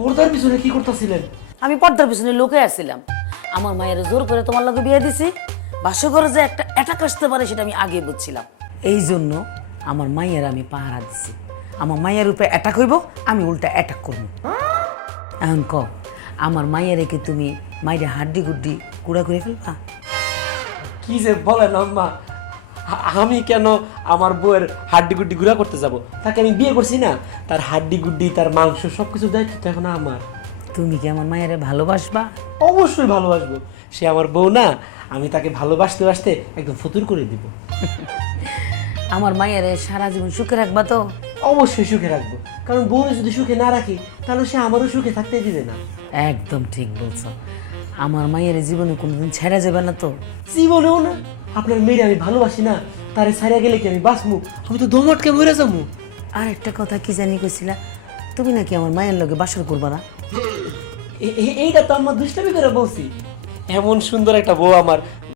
পর্দার পিছনে কি করতেছিলেন? আমি পর্দার পিছনে লুকে আসছিলাম। আমার মায়ের জোর করে তোমার লগে বিয়ে দিছি, বাসঘরে যে একটা অ্যাটাক আসতে পারে সেটা আমি আগে বুঝছিলাম। এই জন্য আমার মায়ের আমি পাহারা দিছি। আমার মায়ের উপরে অ্যাটাক হইব, আমি উল্টা অ্যাটাক করব। এখন ক, আমার মায়ের কি তুমি মাইরে হাড্ডি গুড্ডি কুড়া করে ফেলবা? কি যে বলেন আম্মা, আমি কেন আমার বউয়ের হাড্ডি গুড্ডি গুড়া করতে যাব? তাকে আমি বিয়ে করছি না, তার হাড্ডি গুড্ডি তার মাংস সবকিছু দায়িত্ব তো এখন আমার। তুমি কি আমার মায়ের ভালোবাসবা? অবশ্যই ভালোবাসবো, সে আমার বউ না, আমি তাকে ভালোবাসতে বাসতে একদম ফতুর করে দিব। আমার মায়ের সারা জীবন সুখে রাখবা তো? অবশ্যই সুখে রাখবো, কারণ বউ যদি সুখে না রাখি তাহলে সে আমারও সুখে থাকতে দিবে না। একদম ঠিক বলছো। আমার মায়ের জীবনে কোনোদিন ছেড়ে যাবে না তো? জীবনেও না। আপনার মেয়ের আমি ভালোবাসি না, তারে ছাড়িয়া গেলে কি আমি বাঁচমু? আমি তো দমটকে মরে যাবো। আর একটা কথা কি জানি কইছিলা, তুমি নাকি আমার মায়ের লগে বাসর করবা না? এইটা তো আমার দুষ্টামি করে বলছি। এমন সুন্দর একটা বউ আমার